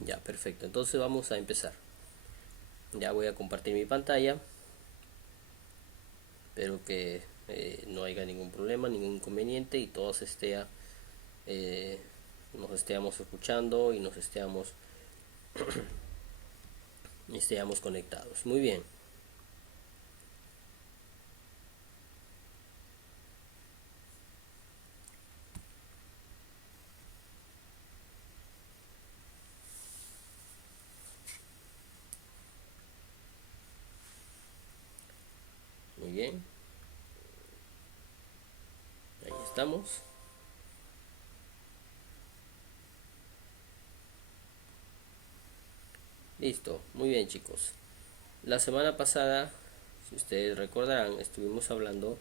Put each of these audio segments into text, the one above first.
Ya, perfecto. Entonces vamos a empezar. Ya voy a compartir mi pantalla. Espero que no haya ningún problema, ningún inconveniente y todos eh, nos estemos escuchando y nos estemos conectados. Muy bien. Muy bien. Ahí estamos. Listo. Muy bien, chicos. La semana pasada, si ustedes recordarán, estuvimos hablando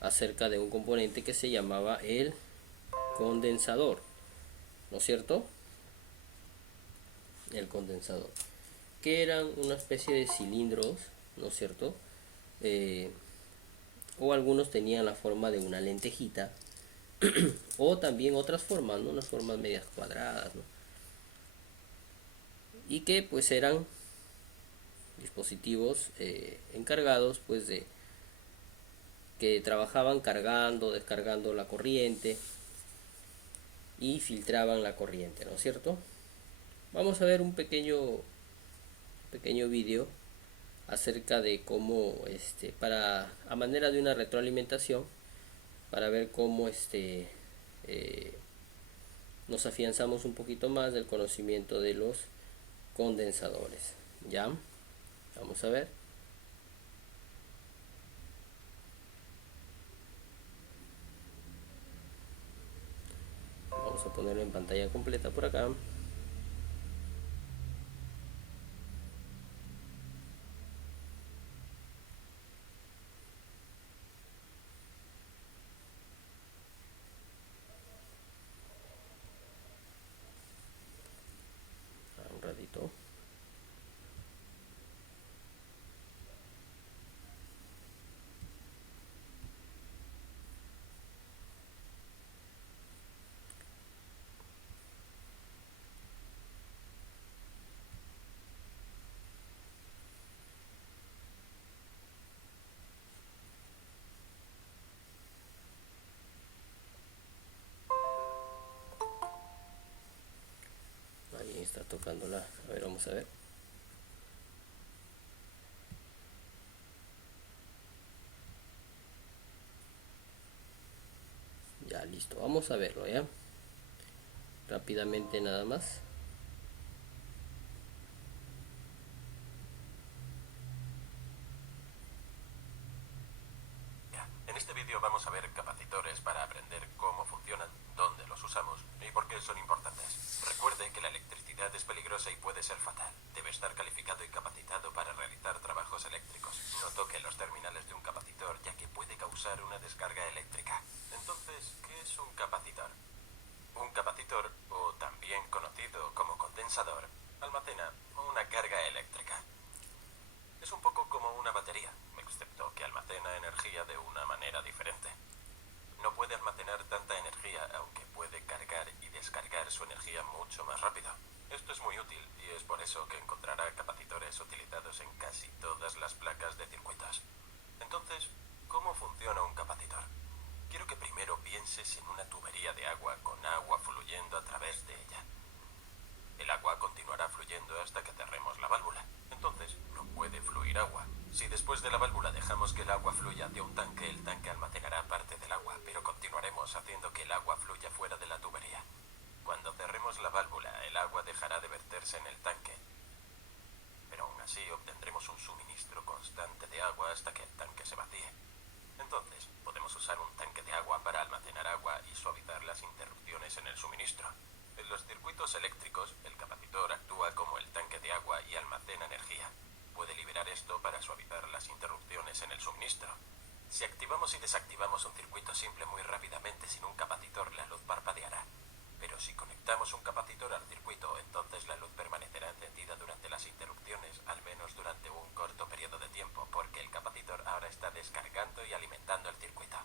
acerca de un componente que se llamaba el condensador, ¿no es cierto? El condensador, que eran una especie de cilindros, ¿no es cierto? Eh, o algunos tenían la forma de una lentejita, o también otras formas, ¿no? Unas formas medias cuadradas, ¿no? Y que pues eran dispositivos encargados pues de que trabajaban cargando, descargando la corriente y filtraban la corriente, ¿no es cierto? Vamos a ver un pequeño vídeo acerca de cómo para a manera de una retroalimentación para ver cómo eh, nos afianzamos un poquito más del conocimiento de los condensadores. Ya, vamos a ver. Vamos a ponerlo en pantalla completa por acá. Un ratito. Ahí está tocándola. A ver, vamos a ver. Ya, listo. Vamos a verlo, ¿ya? Rápidamente nada más. En este vídeo vamos a ver capacitores para aprender cómo funcionan, dónde los usamos y por qué son importantes. Recuerde que la electricidad es peligrosa y puede ser fatal. Debe estar calificado y capacitado para realizar trabajos eléctricos. No toque los terminales de un capacitor ya que puede causar una descarga eléctrica. Entonces, ¿qué es un capacitor? Un capacitor, o también conocido como condensador, almacena una carga eléctrica. Es un poco como una batería, excepto que almacena energía de una manera diferente. No puede almacenar tanta energía, aunque puede cargar y descargar su energía mucho más rápido. Esto es muy útil y es por eso que encontrará capacitores utilizados en casi todas las placas de circuitos. Entonces, ¿cómo funciona un capacitor? Quiero que primero pienses en una tubería de agua con agua fluyendo a través de ella. El agua continuará fluyendo hasta que cerremos la válvula. Entonces, no puede fluir agua. Si después de la válvula dejamos que el agua fluya hacia un tanque, el tanque almacenará parte del agua, pero continuaremos haciendo que el agua fluya fuera de la tubería. Cuando cerremos la válvula, el agua dejará de verterse en el tanque, pero aún así obtendremos un suministro constante de agua hasta que el tanque se vacíe. Entonces, podemos usar un tanque de agua para almacenar agua y suavizar las interrupciones en el suministro. En los circuitos eléctricos, el capacitor actúa como el tanque de agua y almacena energía. Puede liberar esto para suavizar las interrupciones en el suministro. Si activamos y desactivamos un circuito simple muy rápidamente sin un capacitor, la luz parpadeará. Pero si conectamos un capacitor al circuito, entonces la luz permanecerá encendida durante las interrupciones, al menos durante un corto periodo de tiempo, porque el capacitor ahora está descargando y alimentando el circuito.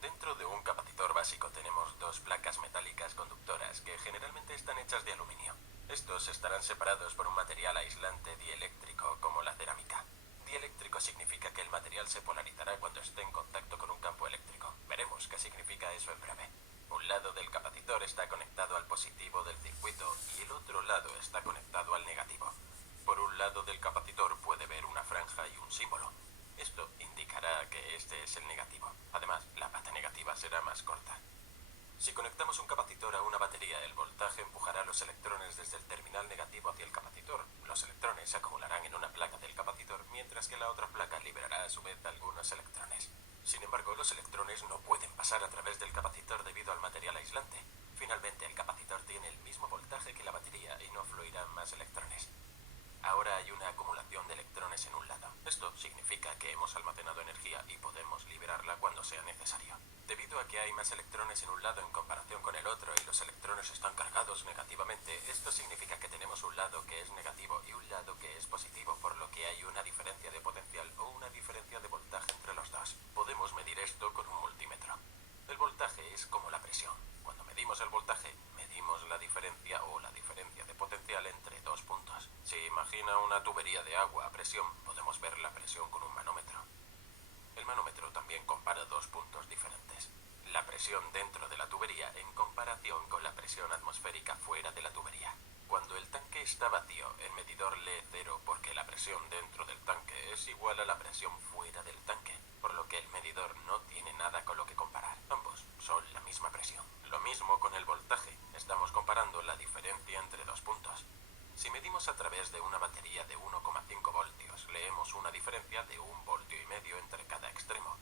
Dentro de un capacitor básico tenemos dos placas metálicas conductoras que generalmente están hechas de aluminio. Estos estarán separados por un material aislante dieléctrico como la cerámica. Dieléctrico significa que el material se polarizará cuando esté en contacto con un campo eléctrico. Veremos qué significa eso en breve. Un lado del capacitor está conectado al positivo del circuito y el otro lado está conectado al negativo. Por un lado del capacitor puede ver una franja y un símbolo. Esto indicará que este es el negativo. Además, la pata negativa será más corta. Si conectamos un capacitor a una batería, el voltaje empujará los electrones desde el terminal negativo hacia el capacitor. Los electrones se acumularán en una placa del capacitor, mientras que la otra placa liberará a su vez algunos electrones. Sin embargo, los electrones no pueden pasar a través del capacitor debido al material aislante. Finalmente, el capacitor tiene el mismo voltaje que la batería y no fluirán más electrones. Ahora hay una acumulación de electrones en un lado. Esto significa que hemos almacenado energía y podemos liberarla cuando sea necesario. Debido a que hay más electrones en un lado en comparación con el otro y los electrones están cargados negativamente, esto significa que tenemos un lado que es negativo y un lado que es positivo, por lo que hay una diferencia de potencial o una diferencia de voltaje entre los dos. Podemos medir esto con un multímetro. El voltaje es como la presión. Cuando medimos el voltaje, medimos la diferencia o la diferencia de potencial entre dos puntos. Si imagina una tubería de agua a presión, podemos ver la presión con un manómetro. El manómetro también compara dos puntos diferentes. La presión dentro de la tubería en comparación con la presión atmosférica fuera de la tubería. Cuando el tanque está vacío, el medidor lee cero porque la presión dentro del tanque es igual a la presión fuera del tanque, por lo que el medidor no tiene nada con lo que comparar. Ambos son la misma presión. Lo mismo con el voltaje. Estamos comparando la diferencia entre dos puntos. Si medimos a través de una batería de 1,5 voltios, leemos una diferencia de 1,5 voltios entre cada extremo.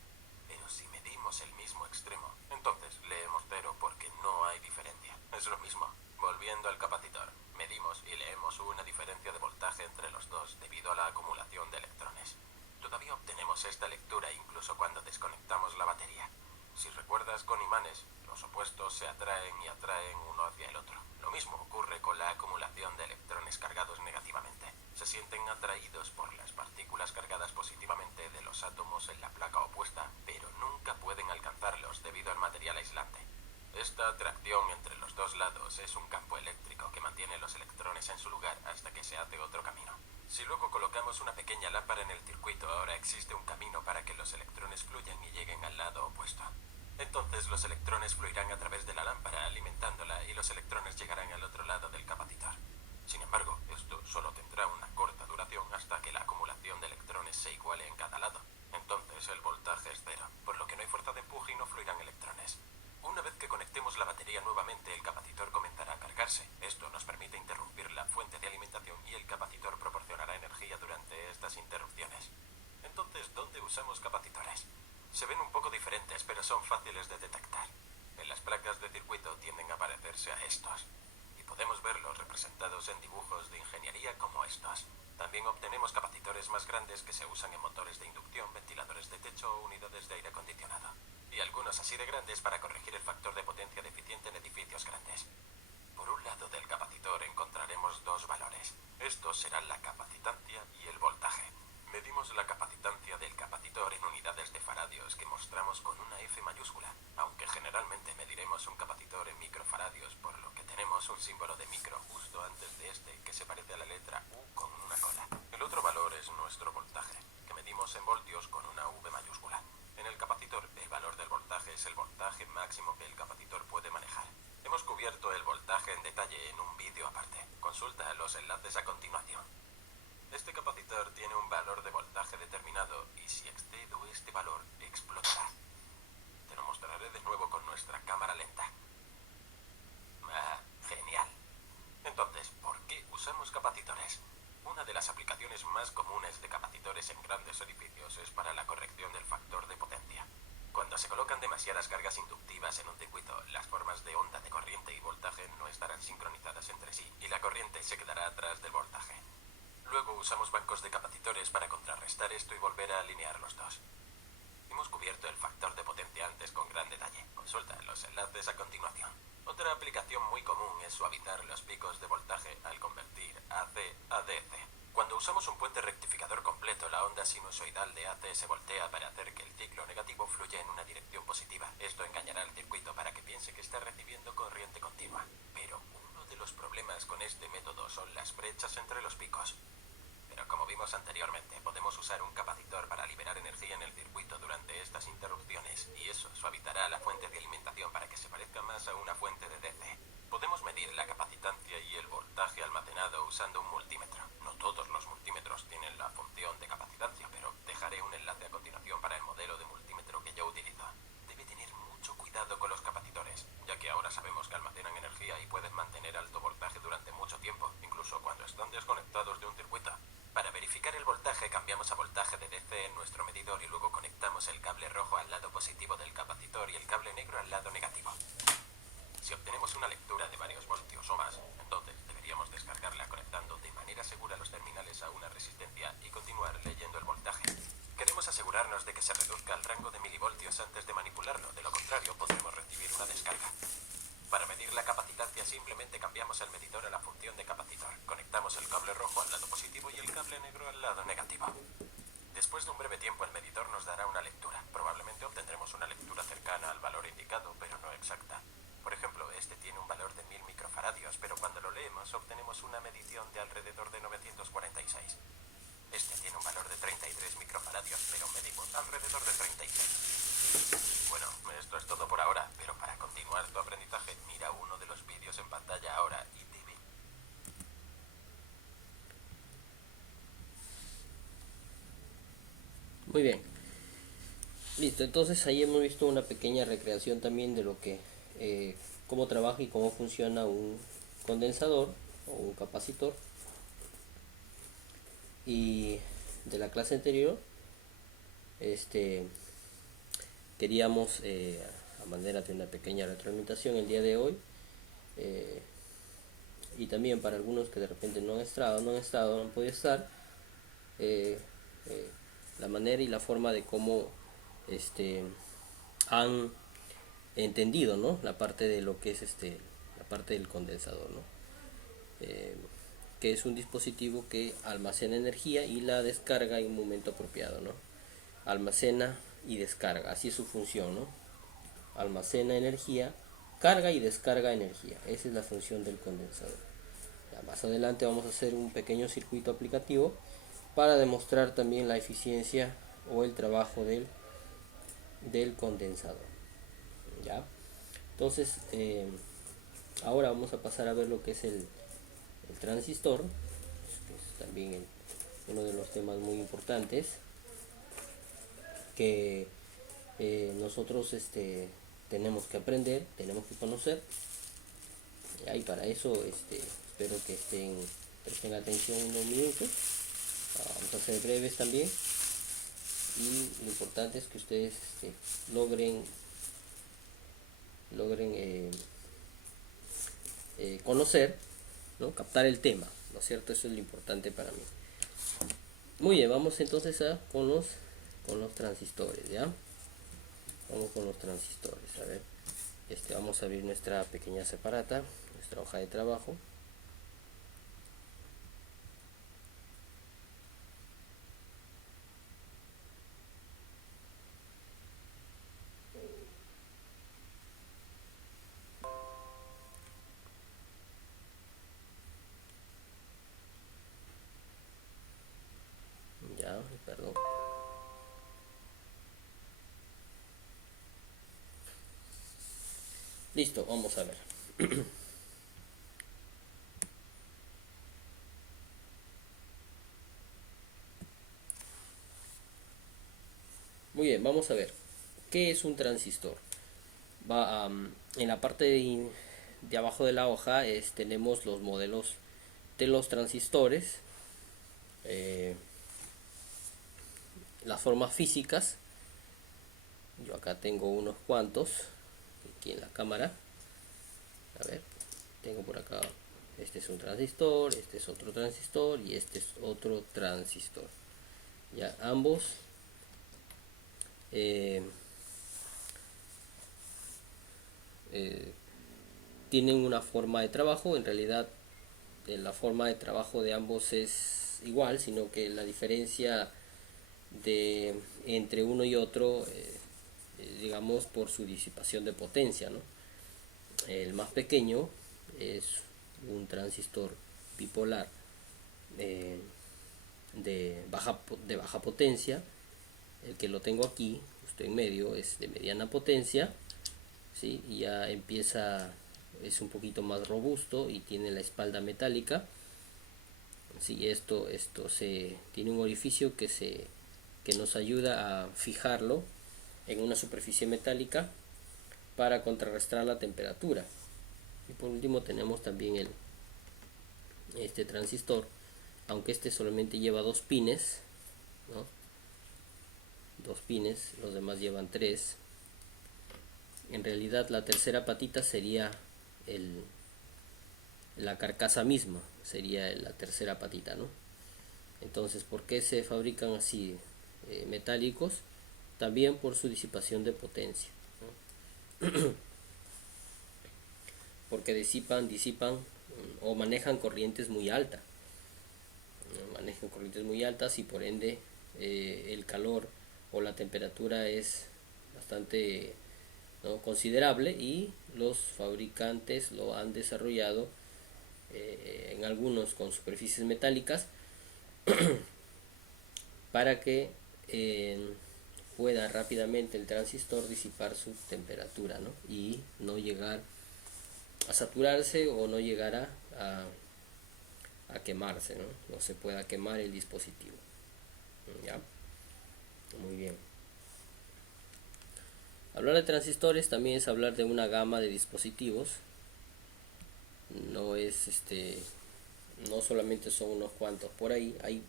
Pero si medimos el mismo extremo, entonces leemos cero porque no hay diferencia. Es lo mismo. Volviendo al capacitor, medimos y leemos una diferencia de voltaje entre los dos debido a la acumulación de electrones. Todavía obtenemos esta lectura incluso cuando desconectamos la batería. Si recuerdas, con imanes, los opuestos se atraen y atraen uno hacia el otro. Lo mismo ocurre con la acumulación de electrones cargados negativamente. Se sienten atraídos por las partículas cargadas positivamente de los átomos en la placa opuesta, pero nunca pueden alcanzarlos debido al material aislante. Esta atracción entre los dos lados es un campo eléctrico que mantiene los electrones en su lugar hasta que se hace otro camino. Si luego colocamos una pequeña lámpara en el circuito, ahora existe un camino para que los electrones fluyan y lleguen al lado opuesto. Entonces los electrones fluirán a través de la lámpara alimentándola y los electrones llegarán al otro lado del capacitor. Sin embargo, esto solo tendrá una corta duración hasta que la acumulación de electrones se iguale en cada lado. Entonces el voltaje es cero, por lo que no hay fuerza de empuje y no fluirán electrones. Una vez que conectemos la batería nuevamente, el capacitor comenzará a cargarse. Esto nos permite interrumpir la fuente de alimentación y el capacitor proporcionará energía durante estas interrupciones. Entonces, ¿dónde usamos capacitores? Se ven un poco diferentes, pero son fáciles de detectar. En las placas de circuito tienden a parecerse a estos, y podemos verlos representados en dibujos de ingeniería como estos. También obtenemos capacitores más grandes que se usan en motores de inducción, ventiladores de techo o unidades de aire acondicionado. Y algunos así de grandes para corregir el factor de potencia deficiente en edificios grandes. Por un lado del capacitor encontraremos dos valores. Estos serán la capacitancia y el voltaje. Medimos la capacitancia del capacitor en unidades de faradios que mostramos con una F mayúscula, aunque generalmente mediremos un capacitor en microfaradios, por lo que tenemos un símbolo de micro justo antes de este que se parece a la letra U con una cola. El otro valor es nuestro voltaje, que medimos en voltios con una V mayúscula. En el capacitor, el valor del voltaje es el voltaje máximo que el capacitor puede manejar. Hemos cubierto el voltaje en detalle en un vídeo aparte. Consulta los enlaces a continuación. Este capacitor tiene un valor de voltaje determinado y si excedo este valor, explotará. Te lo mostraré de nuevo con nuestra cámara lenta. Genial. Entonces, ¿por qué usamos capacitores? Una de las aplicaciones más comunes de capacitores en grandes edificios es para la corrección del factor de potencia. Cuando se colocan demasiadas cargas inductivas en un circuito, las formas de onda de corriente y voltaje no estarán sincronizadas entre sí y la corriente se quedará atrás del voltaje. Luego usamos bancos de capacitores para contrarrestar esto y volver a alinear los dos. Hemos cubierto el factor de potencia antes con gran detalle. Consulta los enlaces a continuación. Otra aplicación muy común es suavizar los picos de voltaje al convertir AC a DC. Cuando usamos un puente rectificador completo, la onda sinusoidal de AC se voltea para hacer que el ciclo negativo fluya en una dirección positiva. Esto engañará al circuito para que piense que está recibiendo corriente continua. Pero uno de los problemas con este método son las brechas entre los picos. Pero como vimos anteriormente, podemos usar un capacitor para liberar energía en el circuito durante estas interrupciones, y eso suavizará la fuente de alimentación para que se parezca más a una fuente de DC. Podemos medir la capacitancia y el voltaje almacenado usando un multímetro. No todos los multímetros tienen la función de capacitancia, pero dejaré un enlace a continuación para el modelo de multímetro que yo utilizo. Debe tener mucho cuidado con los capacitores, ya que ahora sabemos que almacenan energía y pueden mantener alto voltaje durante mucho tiempo, incluso cuando están desconectados de un circuito. Para verificar el voltaje cambiamos a voltaje de DC en nuestro medidor y luego conectamos el cable rojo al lado positivo del capacitor y el cable negro al lado negativo. Si obtenemos una lectura de varios voltios o más, entonces deberíamos descargarla conectando de manera segura los terminales a una resistencia y continuar leyendo el voltaje. Queremos asegurarnos de que se reduzca el rango de milivoltios antes de manipularlo, de lo contrario podremos recibir una descarga. Para medir la capacitancia simplemente cambiamos el medidor a la función de capacitor. Conectamos el cable rojo al lado positivo y el cable negro al lado negativo. Después de un breve tiempo el medidor nos dará una lectura. Probablemente obtendremos una lectura cercana al valor indicado, pero no exacta. Por ejemplo, este tiene un valor de 1000 microfaradios, pero cuando lo leemos obtenemos una medición de alrededor de 946. Este tiene un valor de 33 microfaradios, pero medimos alrededor de 36. Bueno, esto es todo por ahora, pero para continuar tu aprendizaje, mira uno de los vídeos en pantalla ahora y debe... Muy bien. Listo, entonces ahí hemos visto una pequeña recreación también de lo que cómo trabaja y cómo funciona un condensador o un capacitor. Y de la clase anterior queríamos a manera de una pequeña retroalimentación el día de hoy, y también para algunos que de repente no han podido estar, la manera y la forma de cómo han entendido, ¿no?, la parte de lo que es la parte del condensador, ¿no? Que es un dispositivo que almacena energía y la descarga en un momento apropiado, ¿no? Almacena y descarga, así es su función, ¿no? Almacena energía, carga y descarga energía. Esa es la función del condensador. Ya más adelante vamos a hacer un pequeño circuito aplicativo para demostrar también la eficiencia o el trabajo del condensador. ¿Ya? Entonces, ahora vamos a pasar a ver lo que es el transistor, que es también uno de los temas muy importantes que nosotros tenemos que aprender, tenemos que conocer. Y para eso espero que presten atención unos minutos. Vamos a ser breves también, y lo importante es que ustedes logren conocer, ¿no?, captar el tema, ¿no es cierto? Eso es lo importante para mí. Muy bien, vamos entonces con los transistores, ¿ya? Vamos con los transistores. A ver, vamos a abrir nuestra pequeña separata, nuestra hoja de trabajo. Ya, perdón. Listo, vamos a ver. Muy bien, vamos a ver. ¿Qué es un transistor? En la parte de abajo de la hoja tenemos los modelos de los transistores, las formas físicas. Yo acá tengo unos cuantos aquí en la cámara. A ver, tengo por acá, este es un transistor, este es otro transistor y este es otro transistor. Ya ambos tienen una forma de trabajo. En realidad la forma de trabajo de ambos es igual, sino que la diferencia entre uno y otro, digamos, por su disipación de potencia, ¿no? El más pequeño es un transistor bipolar de baja potencia. El que lo tengo aquí, justo en medio, es de mediana potencia, ¿sí? Y ya empieza, es un poquito más robusto y tiene la espalda metálica. Sí, esto tiene un orificio que nos ayuda a fijarlo en una superficie metálica para contrarrestar la temperatura. Y por último tenemos también este transistor, aunque este solamente lleva 2 pines, ¿no? 2 pines, los demás llevan 3. En realidad la tercera patita sería la carcasa misma, sería la tercera patita, ¿no? Entonces, ¿por qué se fabrican así metálicos? También por su disipación de potencia, ¿no? Porque disipan o manejan corrientes muy altas, ¿no? Manejan corrientes muy altas y por ende el calor o la temperatura es bastante, ¿no?, considerable, y los fabricantes lo han desarrollado en algunos con superficies metálicas para que pueda rápidamente el transistor disipar su temperatura, ¿no? Y no llegar a saturarse o no llegar a quemarse, ¿no? No se pueda quemar el dispositivo. ¿Ya? Muy bien. Hablar de transistores también es hablar de una gama de dispositivos. No es no solamente son unos cuantos por ahí, hay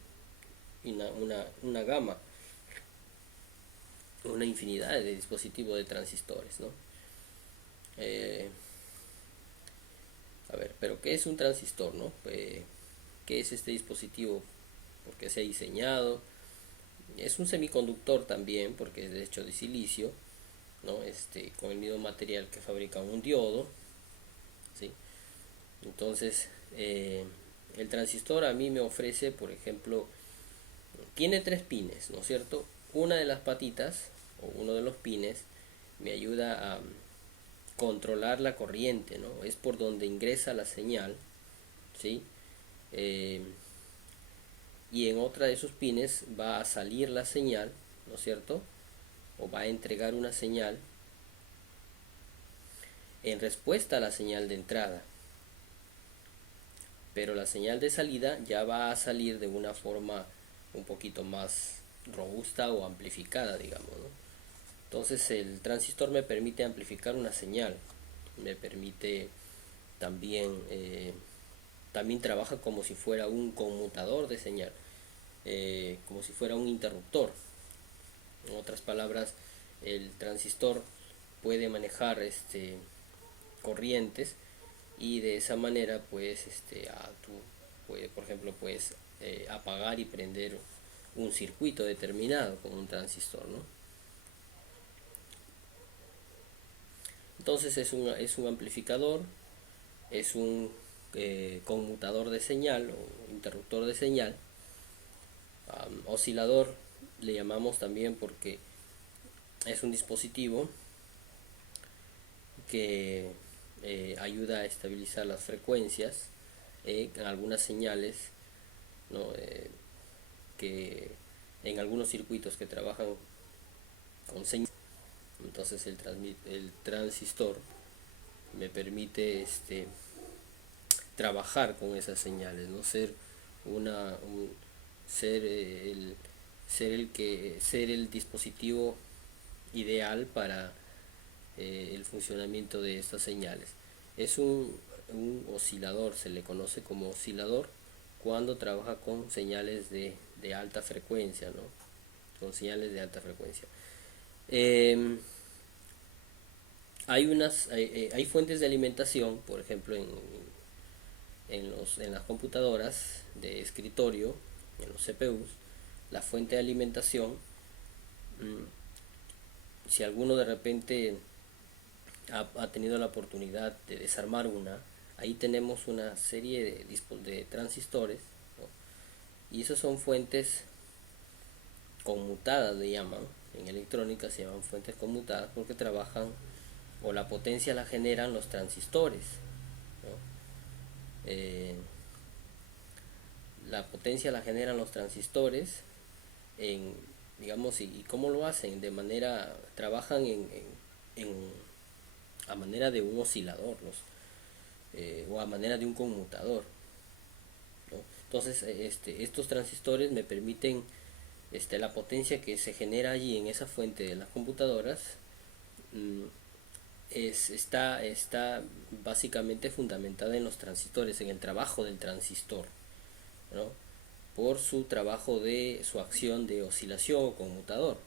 una gama, una infinidad de dispositivos de transistores, ¿no? A ver, pero ¿qué es un transistor, no? ¿Qué es este dispositivo? ¿Por qué se ha diseñado? Es un semiconductor también, porque es de hecho de silicio, ¿no? Con el mismo material que fabrica un diodo, ¿sí? Entonces, el transistor a mí me ofrece, por ejemplo, tiene 3 pines, ¿no es cierto? Una de las patitas, o uno de los pines, me ayuda a controlar la corriente, ¿no? Es por donde ingresa la señal, ¿sí? Y en otra de esos pines va a salir la señal, ¿no es cierto? O va a entregar una señal en respuesta a la señal de entrada. Pero la señal de salida ya va a salir de una forma un poquito más robusta o amplificada, digamos, ¿no? Entonces el transistor me permite amplificar una señal, me permite también, también trabaja como si fuera un conmutador de señal, como si fuera un interruptor. En otras palabras, el transistor puede manejar corrientes, y de esa manera pues tú puedes, por ejemplo, puedes apagar y prender un circuito determinado con un transistor, ¿no? Entonces es un amplificador, es un conmutador de señal o interruptor de señal. Oscilador le llamamos también porque es un dispositivo que ayuda a estabilizar las frecuencias en algunas señales, ¿no? Que en algunos circuitos que trabajan con señales. Entonces el transistor me permite trabajar con esas señales, ¿no? Ser el dispositivo ideal para el funcionamiento de estas señales. Es un oscilador, se le conoce como oscilador cuando trabaja con señales de alta frecuencia, ¿no? Con señales de alta frecuencia. Hay fuentes de alimentación, por ejemplo, en las computadoras de escritorio, en los CPUs, la fuente de alimentación, si alguno de repente ha tenido la oportunidad de desarmar una, ahí tenemos una serie de transistores, ¿no? Y esas son fuentes conmutadas, le llaman, en electrónica se llaman fuentes conmutadas porque trabajan, o la potencia la generan los transistores, ¿no? eh, la potencia la generan los transistores en, digamos, y cómo lo hacen, de manera, trabajan a manera de un oscilador, o a manera de un conmutador, ¿no? Entonces, estos transistores me permiten, la potencia que se genera allí en esa fuente de las computadoras, está básicamente fundamentada en los transistores, en el trabajo del transistor, ¿no? Por su trabajo de su acción de oscilación o conmutador.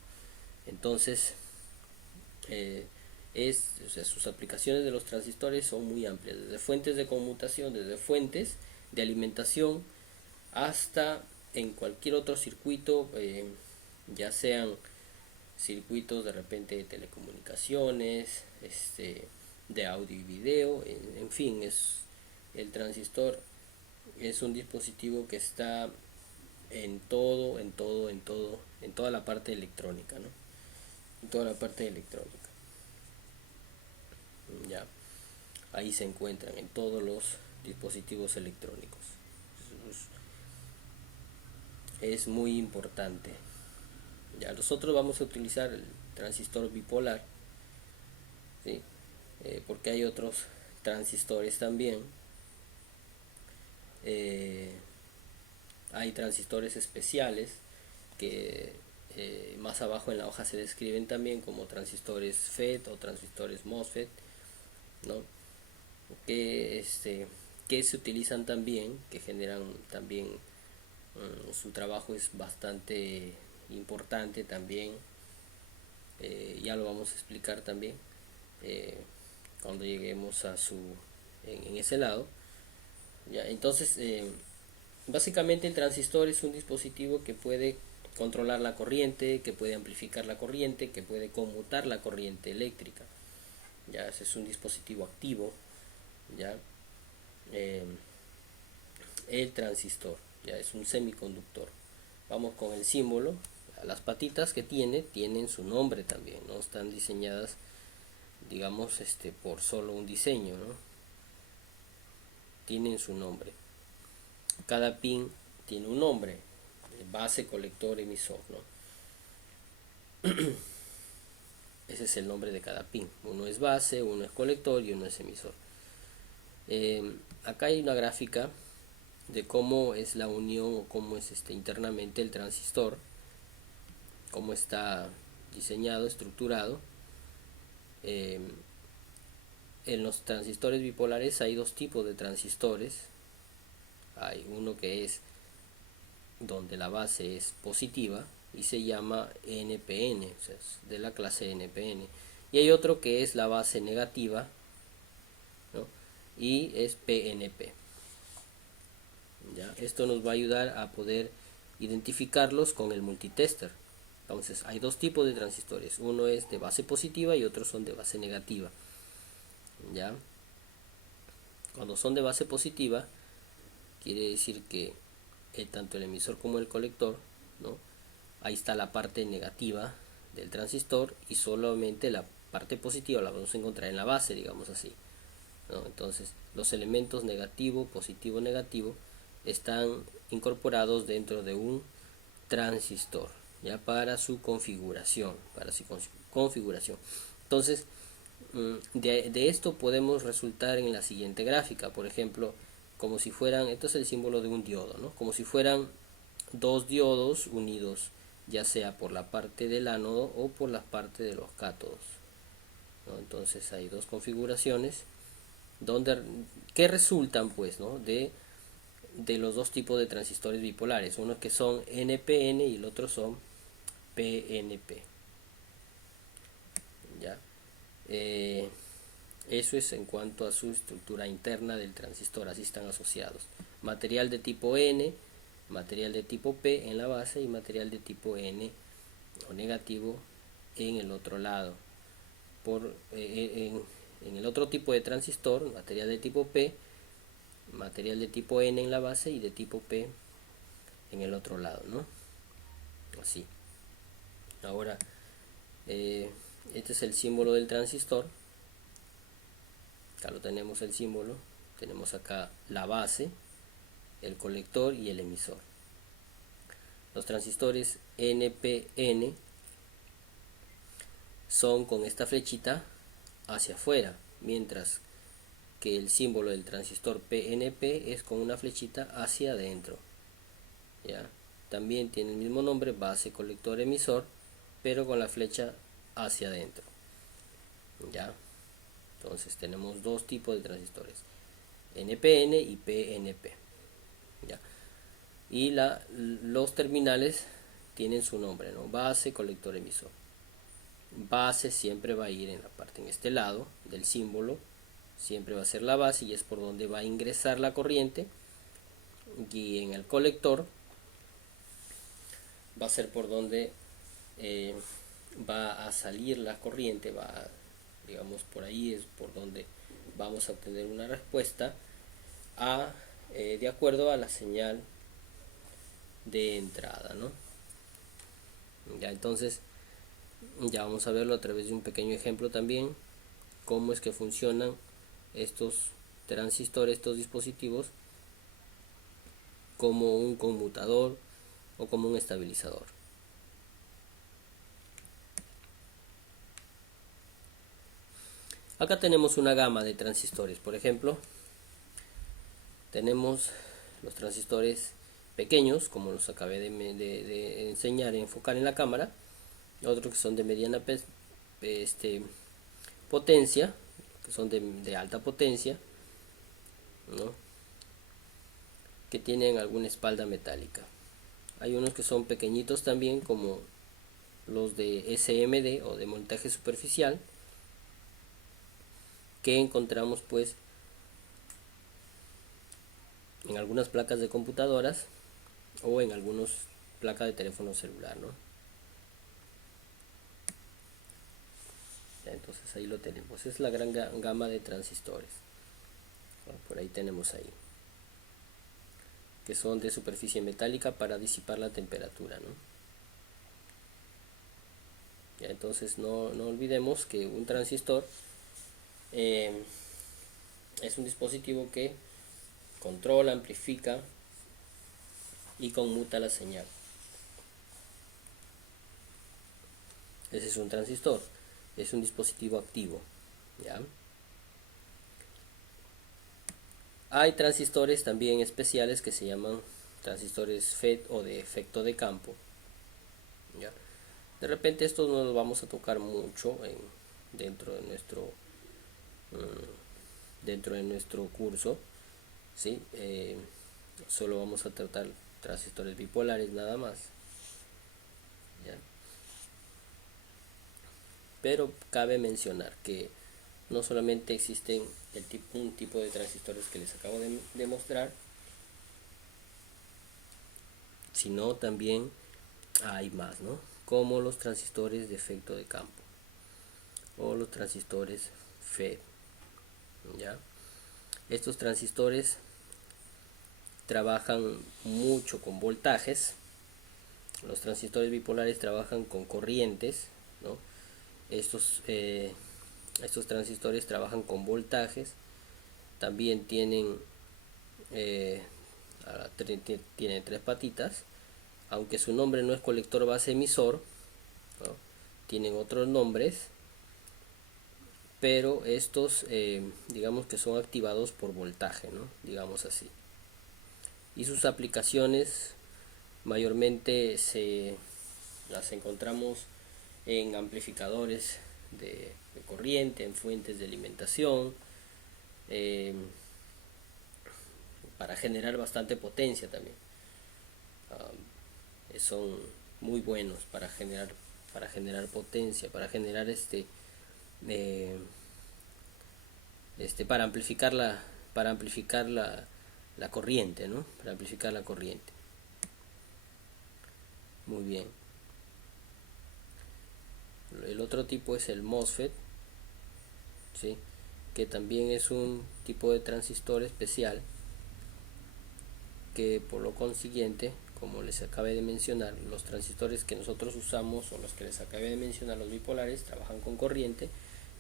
Entonces, o sea, sus aplicaciones de los transistores son muy amplias, desde fuentes de conmutación, desde fuentes de alimentación, hasta en cualquier otro circuito, ya sean circuitos de repente de telecomunicaciones, de audio y video, en fin, el transistor es un dispositivo que está en toda la parte electrónica, ¿no? En toda la parte electrónica. Ya, ahí se encuentran en todos los dispositivos electrónicos. Es muy importante. Ya, nosotros vamos a utilizar el transistor bipolar, ¿sí? Porque hay otros transistores también. Hay transistores especiales que más abajo en la hoja se describen también como transistores FET o transistores MOSFET, ¿no? que, que se utilizan también, que generan también, su trabajo es bastante importante también, ya lo vamos a explicar también, cuando lleguemos a en ese lado. Ya, entonces, básicamente el transistor es un dispositivo que puede controlar la corriente, que puede amplificar la corriente, que puede conmutar la corriente eléctrica. Ya, ese es un dispositivo activo. Ya, el transistor ya es un semiconductor. Vamos con el símbolo. Las patitas que tienen su nombre también, no están diseñadas, digamos, por solo un diseño, ¿no? Tienen su nombre. Cada pin tiene un nombre: base, colector, emisor, ¿no? Ese es el nombre de cada pin. Uno es base, uno es colector y uno es emisor. Acá hay una gráfica de cómo es la unión, o cómo es internamente el transistor, cómo está diseñado, estructurado. En los transistores bipolares hay dos tipos de transistores. Hay uno que es donde la base es positiva y se llama NPN, o sea, es de la clase NPN. Y hay otro que es la base negativa, ¿no? Y es PNP. ¿Ya? Esto nos va a ayudar a poder identificarlos con el multitester. Entonces, hay dos tipos de transistores: uno es de base positiva y otros son de base negativa. ¿Ya? Cuando son de base positiva, quiere decir que tanto el emisor como el colector, ¿no? Ahí está la parte negativa del transistor, y solamente la parte positiva la vamos a encontrar en la base, digamos así, ¿no? Entonces, los elementos negativo, positivo, negativo están incorporados dentro de un transistor, ya para su configuración, Entonces, de esto podemos resultar en la siguiente gráfica, por ejemplo, como si fueran, esto es el símbolo de un diodo, ¿no? Como si fueran dos diodos unidos, ya sea por la parte del ánodo o por la parte de los cátodos, ¿no? Entonces hay dos configuraciones que resultan, pues, ¿no? de los dos tipos de transistores bipolares, unos que son NPN y el otro son PNP. ¿Ya? Eso es en cuanto a su estructura interna del transistor, así están asociados: material de tipo N, material de tipo P en la base y material de tipo N o negativo en el otro lado. En el otro tipo de transistor, material de tipo P, material de tipo N en la base y de tipo P en el otro lado, ¿no? Así. Ahora, este es el símbolo del transistor. Acá lo tenemos, el símbolo. Tenemos acá la base, el colector y el emisor. Los transistores NPN son con esta flechita hacia afuera, mientras que el símbolo del transistor PNP es con una flechita hacia adentro. ¿Ya? También tiene el mismo nombre, base, colector, emisor, pero con la flecha hacia adentro. ¿Ya? Entonces tenemos dos tipos de transistores, NPN y PNP. ¿Ya? Y los terminales tienen su nombre, ¿no? Base, colector, emisor. Base siempre va a ir en la parte, en este lado del símbolo, siempre va a ser la base y es por donde va a ingresar la corriente, y en el colector va a ser por donde va a salir la corriente, digamos por ahí es por donde vamos a obtener una respuesta de acuerdo a la señal de entrada, ¿no? Ya, entonces ya vamos a verlo a través de un pequeño ejemplo también, cómo es que funcionan estos transistores, estos dispositivos, como un conmutador o como un estabilizador. Acá tenemos una gama de transistores. Por ejemplo, tenemos los transistores pequeños, como los acabé de enseñar y enfocar en la cámara. Otros que son de mediana potencia, que son de alta potencia, ¿no? Que tienen alguna espalda metálica. Hay unos que son pequeñitos también, como los de SMD o de montaje superficial, que encontramos pues en algunas placas de computadoras o en algunas placas de teléfono celular, ¿no? Entonces ahí lo tenemos, es la gran gama de transistores. Por ahí tenemos ahí, que son de superficie metálica para disipar la temperatura, ¿no? Ya, entonces no olvidemos que un transistor es un dispositivo que controla, amplifica y conmuta la señal. Ese es un transistor, es un dispositivo activo, ¿ya? Hay transistores también especiales que se llaman transistores FET o de efecto de campo, ¿ya? De repente estos no los vamos a tocar mucho dentro de nuestro curso, ¿sí? Solo vamos a tratar transistores bipolares nada más, ¿ya? Pero cabe mencionar que no solamente existen un tipo de transistores que les acabo de mostrar, sino también hay más, ¿no? Como los transistores de efecto de campo o los transistores FET, ¿ya? Estos transistores trabajan mucho con voltajes. Los transistores bipolares trabajan con corrientes, ¿no? Estos transistores trabajan con voltajes. También tienen tres patitas, aunque su nombre no es colector, base, emisor, ¿no? Tienen otros nombres, pero estos digamos que son activados por voltaje, ¿no? Digamos así. Y sus aplicaciones mayormente las encontramos en amplificadores de corriente, en fuentes de alimentación, para generar bastante potencia también. Son muy buenos para generar potencia, para generar para amplificar la corriente, ¿no? Para amplificar la corriente. Muy bien. El otro tipo es el MOSFET, ¿sí? Que también es un tipo de transistor especial que, por lo consiguiente, como les acabé de mencionar, los transistores que nosotros usamos o los que les acabé de mencionar, los bipolares, trabajan con corriente.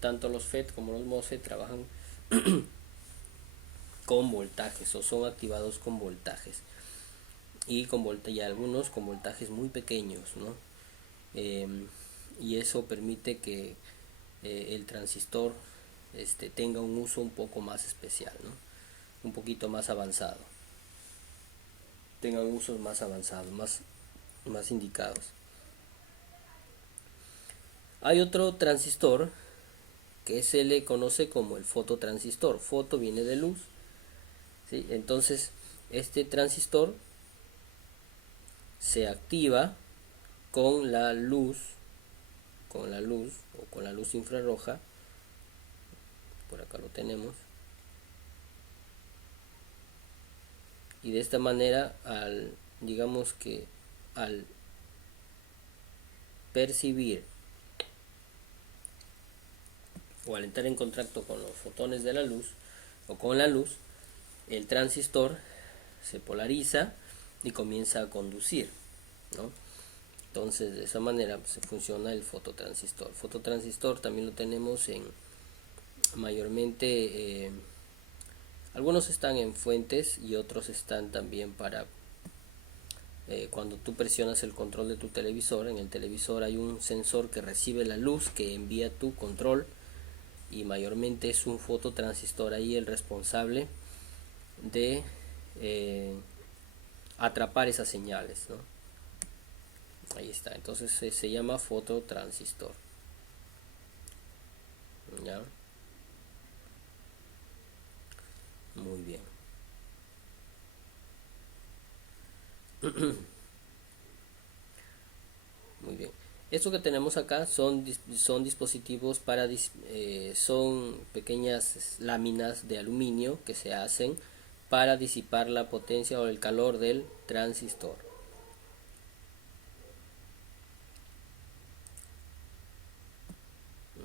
Tanto los FET como los MOSFET trabajan con voltajes, o son activados con voltajes, y algunos con voltajes muy pequeños, ¿no? Y eso permite que el transistor tenga un uso un poco más especial, ¿no? Un poquito más avanzado, tengan usos más avanzados, más indicados. Hay otro transistor que se le conoce como el fototransistor. Foto viene de luz, ¿sí? Entonces este transistor se activa con la luz o con la luz infrarroja. Por acá lo tenemos. Y de esta manera, digamos que al percibir o al entrar en contacto con los fotones de la luz o con la luz, el transistor se polariza y comienza a conducir, ¿no? Entonces de esa manera se funciona el fototransistor. El fototransistor también lo tenemos en mayormente, algunos están en fuentes y otros están también para cuando tú presionas el control de tu televisor. En el televisor hay un sensor que recibe la luz que envía tu control, y mayormente es un fototransistor ahí el responsable de atrapar esas señales, ¿no? Ahí está, entonces se llama fototransistor, ¿ya? Muy bien. Muy bien. Esto que tenemos acá son dispositivos son pequeñas láminas de aluminio que se hacen para disipar la potencia o el calor del transistor.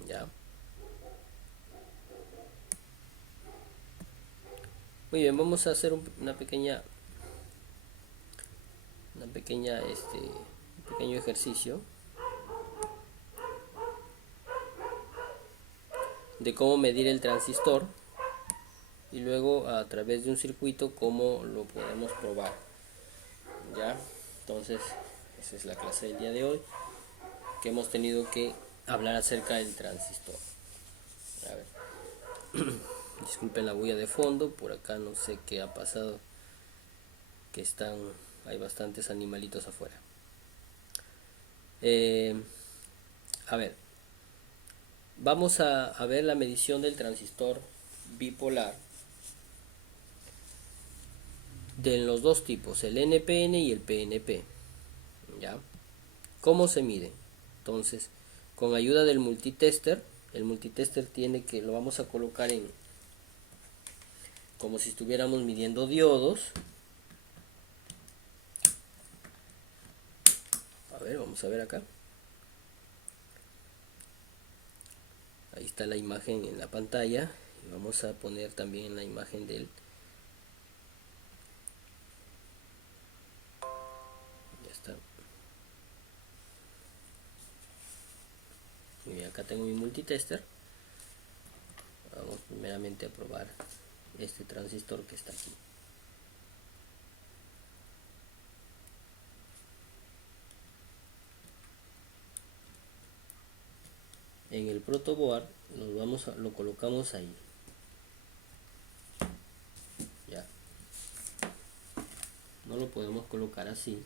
¿Ya? Muy bien, vamos a hacer un pequeño ejercicio de cómo medir el transistor, y luego a través de un circuito cómo lo podemos probar. ¿Ya? Entonces esa es la clase del día de hoy, que hemos tenido que hablar acerca del transistor. A ver. Disculpen la bulla de fondo, por acá no sé qué ha pasado, que hay bastantes animalitos afuera. A ver, vamos a ver la medición del transistor bipolar de los dos tipos, el NPN y el PNP. ¿Ya? ¿Cómo se mide? Entonces, con ayuda del multitester, el multitester lo vamos a colocar como si estuviéramos midiendo diodos. A ver, vamos a ver acá. Ahí está la imagen en la pantalla, y vamos a poner también la imagen del... Ya está. Y acá tengo mi multitester. Vamos primeramente a probar este transistor que está aquí. En el protoboard lo colocamos ahí. Ya. No lo podemos colocar así,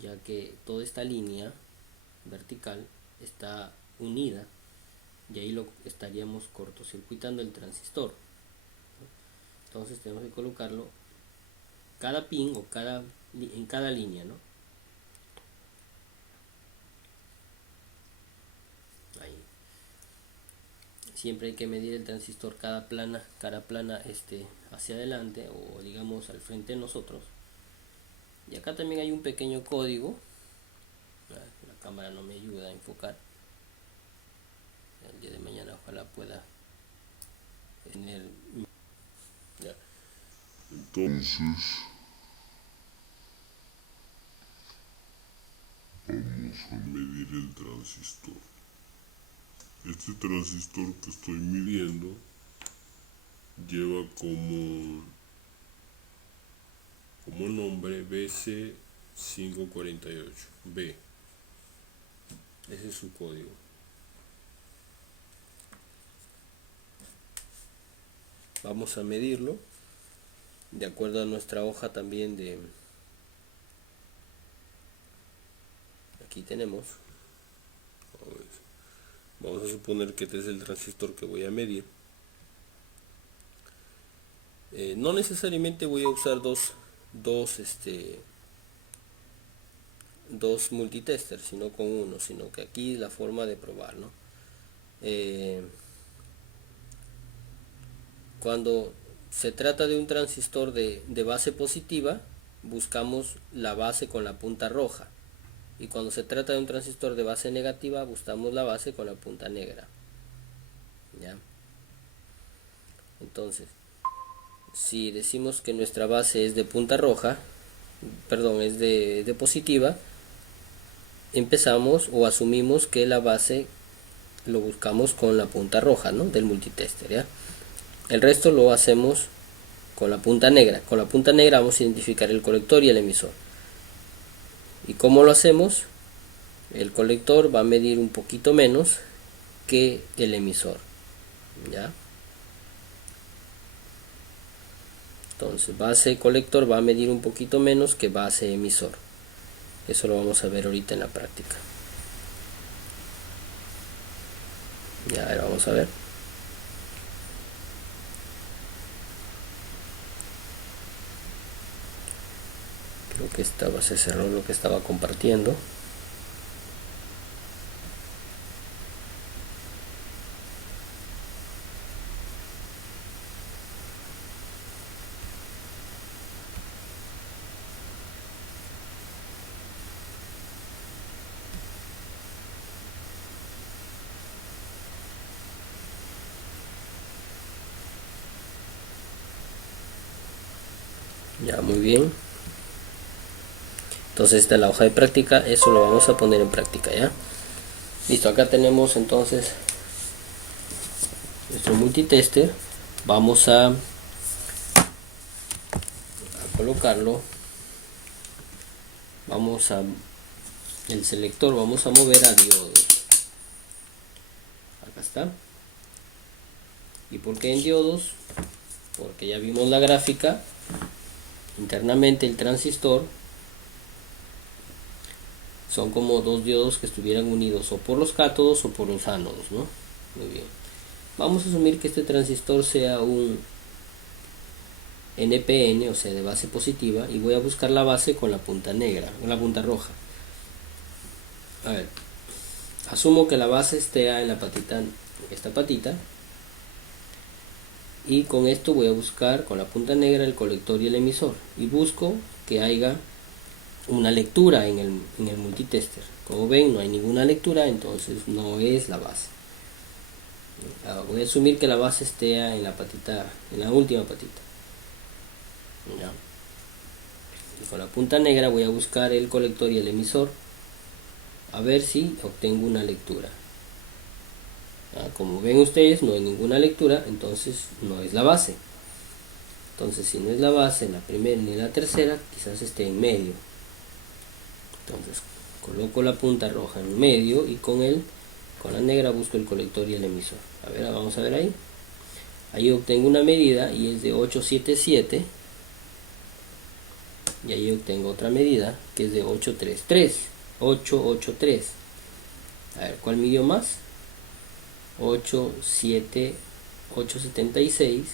ya que toda esta línea vertical está unida, y ahí lo estaríamos cortocircuitando el transistor. Entonces tenemos que colocarlo cada pin o en cada línea, ¿no? Ahí. Siempre hay que medir el transistor cara plana hacia adelante, o digamos al frente de nosotros. Y acá también hay un pequeño código. La cámara no me ayuda a enfocar. El día de mañana ojalá pueda tener... Ya. Entonces vamos a medir el transistor. Este transistor que estoy midiendo lleva como nombre BC548B. Ese es su código. Vamos a medirlo de acuerdo a nuestra hoja también de... Aquí tenemos. Vamos a suponer que este es el transistor que voy a medir. No necesariamente voy a usar dos multitesters, sino con uno, sino que aquí la forma de probar, ¿no? Cuando se trata de un transistor de base positiva, buscamos la base con la punta roja, y cuando se trata de un transistor de base negativa, buscamos la base con la punta negra. ¿Ya? Entonces, si decimos que nuestra base es de punta roja, perdón, es de positiva, empezamos o asumimos que la base lo buscamos con la punta roja, ¿no?, del multitester, ¿ya? El resto lo hacemos con la punta negra. Con la punta negra vamos a identificar el colector y el emisor. ¿Y cómo lo hacemos? El colector va a medir un poquito menos que el emisor, ¿ya? Entonces, base colector va a medir un poquito menos que base emisor. Eso lo vamos a ver ahorita en la práctica. Ya, a ver, vamos a ver. Creo que se cerró lo que estaba compartiendo. Ya, muy bien. Entonces esta es la hoja de práctica, eso lo vamos a poner en práctica, ¿ya? Listo, acá tenemos entonces nuestro multitester. Vamos a colocarlo. El selector vamos a mover a diodos. Acá está. ¿Y por qué en diodos? Porque ya vimos la gráfica. Internamente el transistor son como dos diodos que estuvieran unidos o por los cátodos o por los ánodos, ¿no? Muy bien. Vamos a asumir que este transistor sea un NPN, o sea, de base positiva, y voy a buscar la base con la punta negra, con la punta roja. A ver, asumo que la base esté en la patita, esta patita, y con esto voy a buscar con la punta negra el colector y el emisor, y busco que haya una lectura en el multitester. Como ven, no hay ninguna lectura, entonces no es la base. Voy a asumir que la base esté en la patita, en la última patita. ¿Ya? Y con la punta negra voy a buscar el colector y el emisor, a ver si obtengo una lectura. Como ven ustedes, no hay ninguna lectura, entonces no es la base. Entonces, si no es la base, la primera ni la tercera, quizás esté en medio. Entonces coloco la punta roja en medio y con la negra busco el colector y el emisor. A ver, vamos a ver ahí. Ahí obtengo una medida y es de 877. Y ahí obtengo otra medida que es de 833. 883. A ver, ¿cuál midió más? 876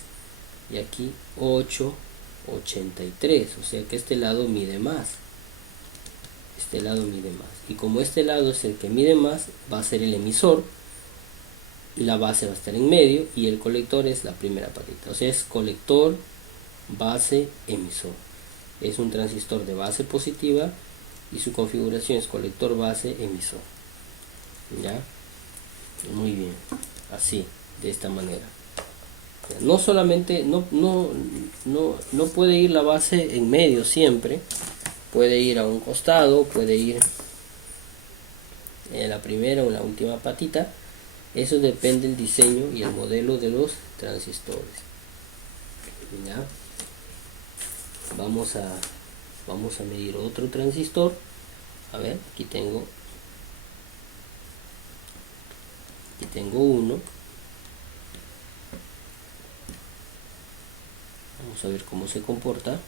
y aquí 883. O sea que este lado mide más. Este lado mide más, y como este lado es el que mide más, va a ser el emisor, la base va a estar en medio y el colector es la primera patita. O sea, es colector, base, emisor. Es un transistor de base positiva y su configuración es colector, base, emisor. ¿Ya? Muy bien, así, de esta manera. No solamente, no puede ir la base en medio siempre. Puede ir a un costado, puede ir en la primera o en la última patita. Eso depende del diseño y el modelo de los transistores. ¿Ya? Vamos a medir otro transistor. A ver, aquí tengo uno. Vamos a ver cómo se comporta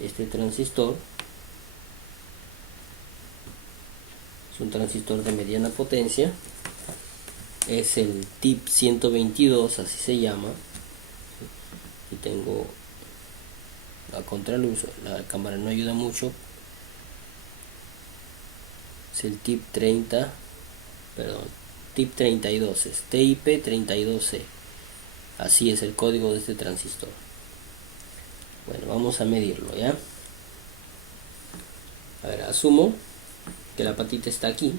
este transistor. Es un transistor de mediana potencia, es el TIP 122, así se llama. Y tengo la contraluz, la cámara no ayuda mucho. Es el TIP 32, es TIP 32C. Así es el código de este transistor. Bueno, vamos a medirlo, ¿ya? A ver, asumo que la patita está aquí,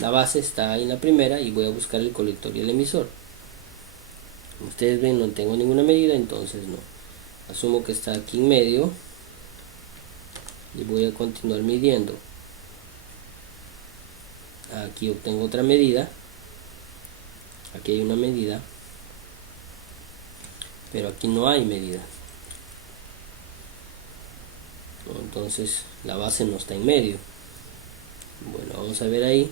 la base está ahí en la primera y voy a buscar el colector y el emisor. Como ustedes ven, no tengo ninguna medida, entonces no. Asumo que está aquí en medio y voy a continuar midiendo. Aquí obtengo otra medida, aquí hay una medida, pero aquí no hay medida. Entonces la base no está en medio. Bueno, vamos a ver ahí.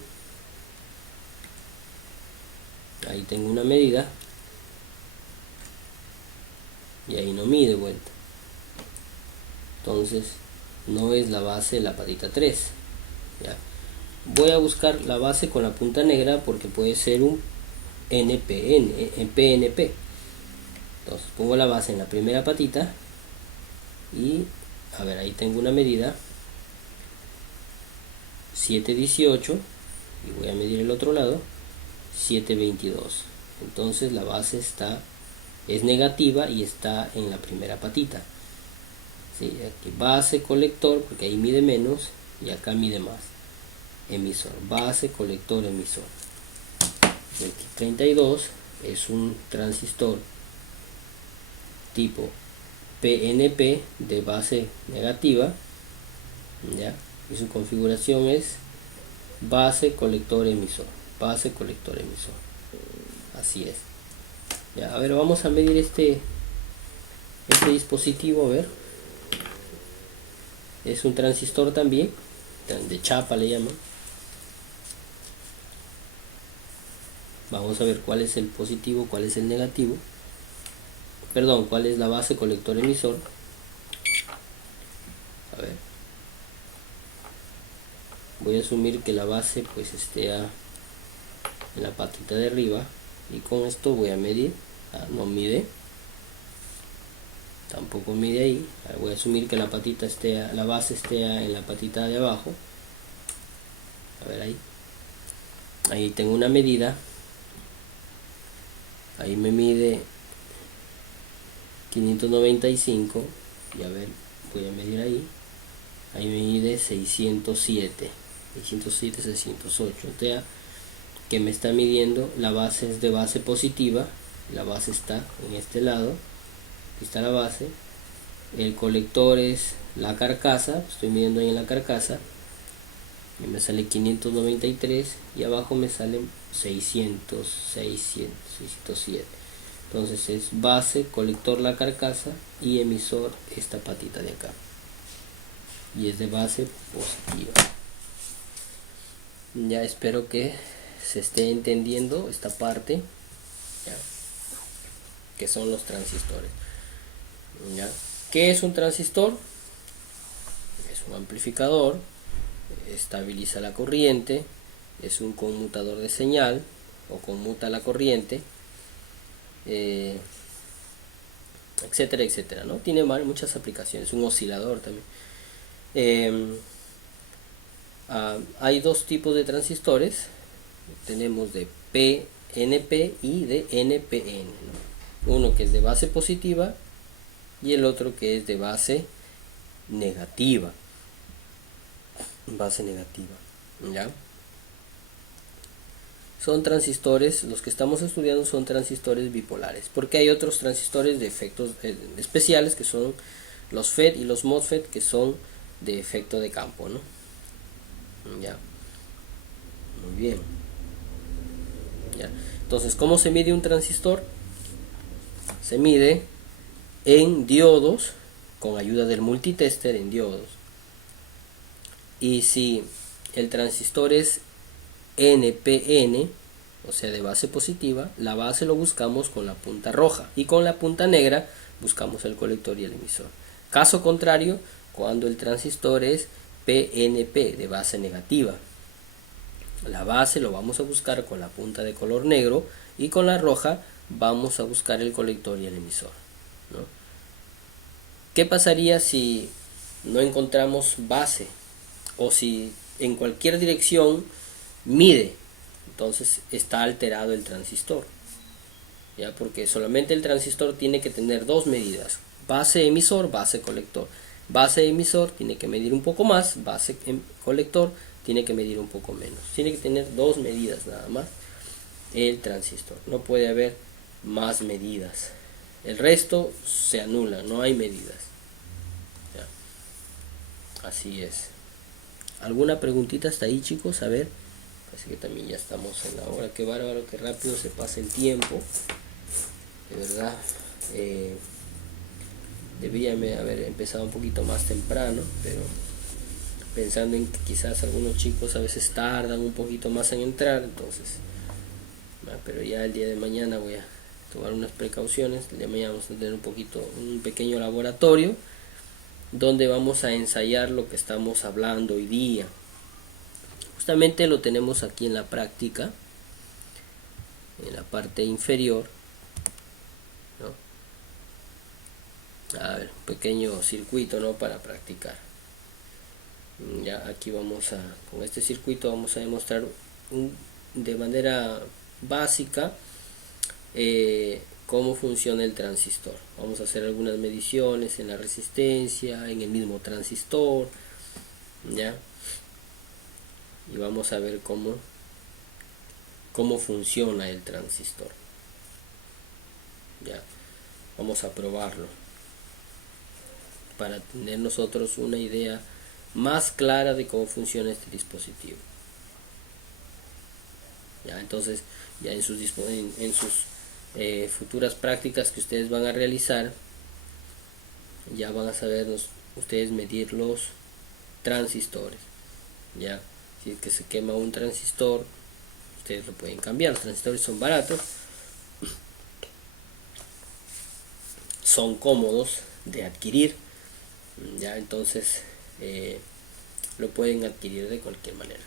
Ahí tengo una medida y ahí no mide vuelta. Entonces no es la base de la patita 3. ¿Ya? Voy a buscar la base con la punta negra porque puede ser un PNP. Entonces pongo la base en la primera patita y a ver, ahí tengo una medida 718 y voy a medir el otro lado 722. Entonces la base es negativa y está en la primera patita. ¿Sí? Aquí base, colector, porque ahí mide menos y acá mide más. Emisor, base, colector, emisor. El 32 es un transistor tipo PNP de base negativa, ¿ya? Y su configuración es base, colector, emisor, base, colector, emisor. Así es. Ya, a ver, vamos a medir este dispositivo. A ver, es un transistor también, de chapa le llaman. Vamos a ver cuál es el positivo, cuál es el negativo. Perdón, cuál es la base, colector, emisor. A ver, voy a asumir que la base pues esté en la patita de arriba y con esto voy a medir. No mide, tampoco mide ahí. Voy a asumir que la base esté en la patita de abajo. A ver, ahí tengo una medida, ahí me mide 595 y a ver, voy a medir ahí me mide 608. O sea que me está midiendo, la base es de base positiva, la base está en este lado, aquí está la base, el colector es la carcasa, estoy midiendo ahí en la carcasa y me sale 593 y abajo me salen 607. Entonces es base, colector la carcasa y emisor esta patita de acá, y es de base positiva. Ya, espero que se esté entendiendo esta parte, ¿ya? Que son los transistores. ¿Ya? ¿Qué es un transistor? Es un amplificador, estabiliza la corriente, es un conmutador de señal o conmuta la corriente, etcétera, etcétera, ¿no? Tiene muchas aplicaciones, un oscilador también. Hay dos tipos de transistores, tenemos de PNP y de NPN, ¿no? Uno que es de base positiva y el otro que es de base negativa. ¿Ya? Son transistores, los que estamos estudiando son transistores bipolares, porque hay otros transistores de efectos especiales que son los FET y los MOSFET, que son de efecto de campo, ¿no? Ya. Muy bien. Ya. Entonces, ¿cómo se mide un transistor? Se mide en diodos con ayuda del multitester en diodos. Y si el transistor es NPN, o sea de base positiva, la base lo buscamos con la punta roja y con la punta negra buscamos el colector y el emisor. Caso contrario, cuando el transistor es PNP de base negativa, la base lo vamos a buscar con la punta de color negro y con la roja vamos a buscar el colector y el emisor, ¿no? ¿Qué pasaría si no encontramos base o si en cualquier dirección mide? Entonces está alterado el transistor, ya, porque solamente el transistor tiene que tener dos medidas: base emisor, base colector. Base emisor tiene que medir un poco más, base colector tiene que medir un poco menos. Tiene que tener dos medidas nada más el transistor, no puede haber más medidas. El resto se anula, no hay medidas. Ya. Así es. ¿Alguna preguntita hasta ahí, chicos? A ver, parece que también ya estamos en la hora. Qué bárbaro, qué rápido se pasa el tiempo. De verdad, debería haber empezado un poquito más temprano, pero pensando en que quizás algunos chicos a veces tardan un poquito más en entrar, entonces, pero ya el día de mañana voy a tomar unas precauciones. El día de mañana vamos a tener un pequeño laboratorio donde vamos a ensayar lo que estamos hablando hoy día. Justamente lo tenemos aquí en la práctica, en la parte inferior, ¿no? A ver, un pequeño circuito, ¿no?, para practicar. Ya aquí con este circuito vamos a demostrar de manera básica cómo funciona el transistor. Vamos a hacer algunas mediciones en la resistencia, en el mismo transistor, ya, y vamos a ver cómo funciona el transistor. Ya, vamos a probarlo para tener nosotros una idea más clara de cómo funciona este dispositivo. Ya, entonces ya en sus futuras prácticas que ustedes van a realizar, ya van a saber ustedes medir los transistores. Ya, si es que se quema un transistor, ustedes lo pueden cambiar. Los transistores son baratos, son cómodos de adquirir, ya, entonces lo pueden adquirir de cualquier manera,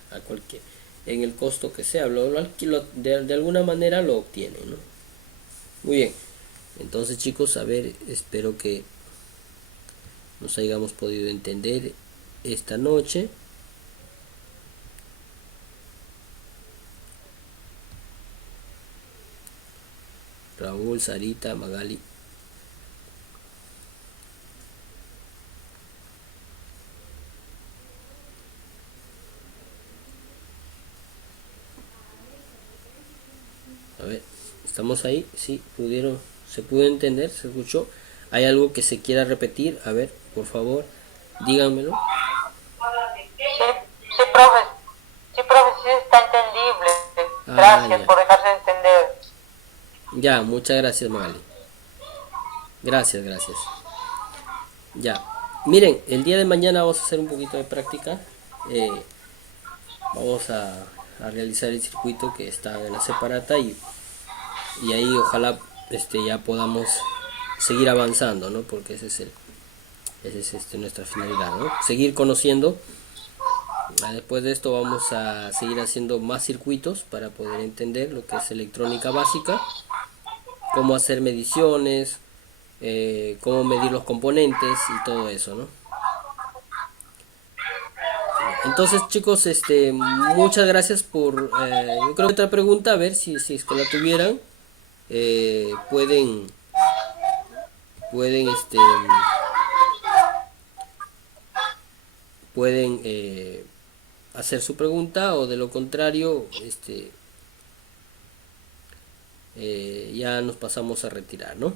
en el costo que sea, de alguna manera lo obtienen, ¿no? Muy bien, entonces chicos, a ver, espero que nos hayamos podido entender esta noche. Raúl, Sarita, Magali. A ver, ¿estamos ahí? Sí, se pudo entender, se escuchó. ¿Hay algo que se quiera repetir? A ver, por favor, díganmelo. Sí, profe. Sí, profe, sí está entendible. Gracias por dejarse entender. Ya, muchas gracias, Magali. Gracias. Ya, miren, el día de mañana vamos a hacer un poquito de práctica. Vamos a realizar el circuito que está en la separata y ahí ojalá ya podamos seguir avanzando, ¿no? Porque esa es nuestra finalidad, ¿no? Seguir conociendo. Después de esto vamos a seguir haciendo más circuitos para poder entender lo que es electrónica básica, cómo hacer mediciones, cómo medir los componentes y todo eso, ¿no? Entonces, chicos, muchas gracias por... yo creo que otra pregunta, a ver si es que la tuvieran, pueden hacer su pregunta, o de lo contrario ya nos pasamos a retirar, ¿no?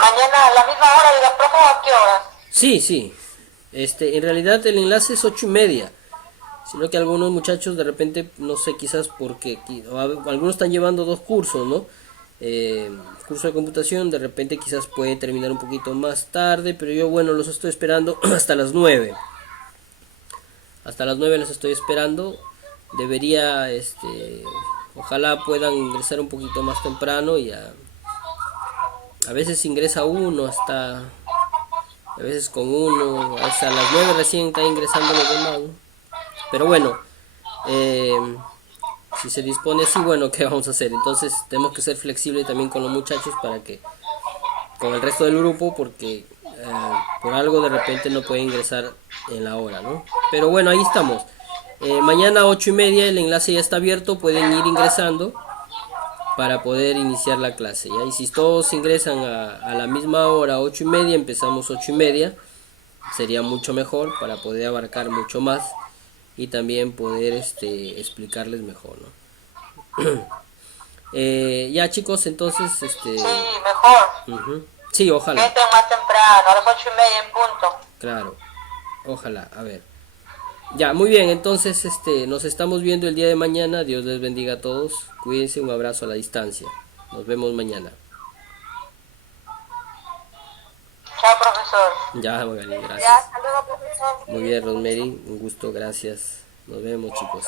Mañana a la misma hora, diga, profe, ¿a qué hora? Sí, en realidad el enlace es 8:30, sino que algunos muchachos de repente, no sé, quizás porque algunos están llevando dos cursos, ¿no? Curso de computación, de repente quizás puede terminar un poquito más tarde, pero yo, bueno, los estoy esperando hasta las 9. Hasta las 9 los estoy esperando. Debería, ojalá puedan ingresar un poquito más temprano y a veces ingresa uno hasta, a veces con uno, hasta las 9 recién está ingresando los demás, ¿no? Pero bueno, si se dispone así, bueno, ¿qué vamos a hacer? Entonces tenemos que ser flexibles también con los muchachos para que, con el resto del grupo, porque por algo de repente no puede ingresar en la hora, ¿no? Pero bueno, ahí estamos. Mañana 8:30 el enlace ya está abierto, pueden ir ingresando para poder iniciar la clase, ¿ya? Y si todos ingresan a la misma hora, 8:30, empezamos 8:30, sería mucho mejor para poder abarcar mucho más y también poder explicarles mejor, ¿no? Ya chicos, entonces Sí, mejor. Sí, ojalá. Que entren más temprano, a las 8:30 en punto. Claro, ojalá, a ver. Ya, muy bien, entonces nos estamos viendo el día de mañana. Dios les bendiga a todos. Cuídense, un abrazo a la distancia. Nos vemos mañana. Chao, profesor. Ya, Magali, gracias. Ya, hasta luego, profesor. Muy bien, Rosemary, un gusto, gracias. Nos vemos, chicos.